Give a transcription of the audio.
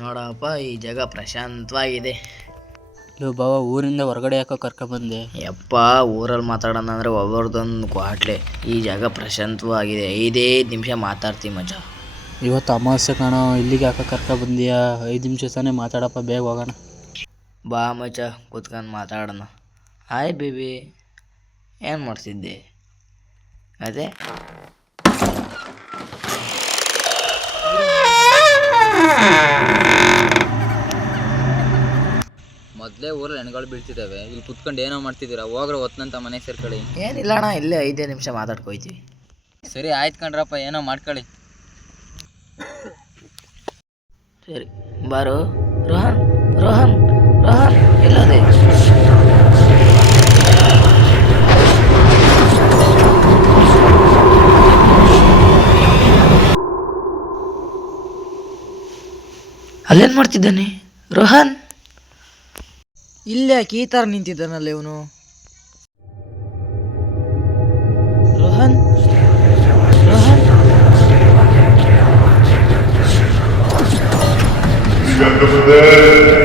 ನೋಡಪ್ಪ ಈ ಜಾಗ ಪ್ರಶಾಂತವಾಗಿದೆ. ಲೋ ಬಾವ, ಊರಿಂದ ಹೊರಗಡೆ ಯಾಕೋ ಕರ್ಕೊಬಂದೆ? ಯಪ್ಪ, ಊರಲ್ಲಿ ಮಾತಾಡೋಣ ಅಂದರೆ ಒಬ್ಬರದೊಂದು ಕ್ವಾಟ್ಲೆ. ಈ ಜಾಗ ಪ್ರಶಾಂತವಾಗಿದೆ, 5 ನಿಮಿಷ ಮಾತಾಡ್ತೀವಿ ಮಜ. ಇವತ್ತು ಅಮಾವಾಸ್ಯೆ ಕಾಣೋ, ಇಲ್ಲಿಗೆ ಯಾಕೋ ಕರ್ಕೊಬಂದೀಯಾ? 5 ನಿಮಿಷ ತಾನೇ ಮಾತಾಡಪ್ಪ, ಬೇಗ ಹೋಗೋಣ. ಬಾ ಮಚ, ಕೂತ್ಕೊಂಡು ಮಾತಾಡೋಣ. ಹಾಯ್ ಬೇಬಿ, ಏನು ಮಾಡ್ತಿದ್ದೆ? ಅದೇ ಮೊದಲೇ ಊರಲ್ಲಿ ಹೆಣ್ಗಳು ಬೀಳ್ತಿದ್ದಾವೆ, ಇಲ್ಲಿ ಕುತ್ಕೊಂಡು ಏನೋ ಮಾಡ್ತಿದ್ದೀರಾ? ಹೋಗ್ರೆ ಹೊತ್ತಂತ ಮನೆ ಸೇರ್ಕೊಳ್ಳಿ. ಏನಿಲ್ಲ ಅಣ್ಣ, ಇಲ್ಲೇ 5 ನಿಮಿಷ ಮಾತಾಡ್ಕೊಯ್ತೀವಿ. ಸರಿ ಆಯ್ತು ಕಣ್ರಪ್ಪ, ಏನೋ ಮಾಡ್ಕೊಳ್ಳಿ. ಸರಿ ಬಾರು. ರೋಹನ್ ರೋಹನ್ ರೋಹನ್ ಎಲ್ಲದೆ? ಅಲ್ಲೇನು ಮಾಡ್ತಿದ್ದಾನೆ ರೋಹನ್? ಇಲ್ಲೇ ಈ ಥರ ನಿಂತಿದ್ದಾನಲ್ಲ ಇವನು. Rohan Rohan You got the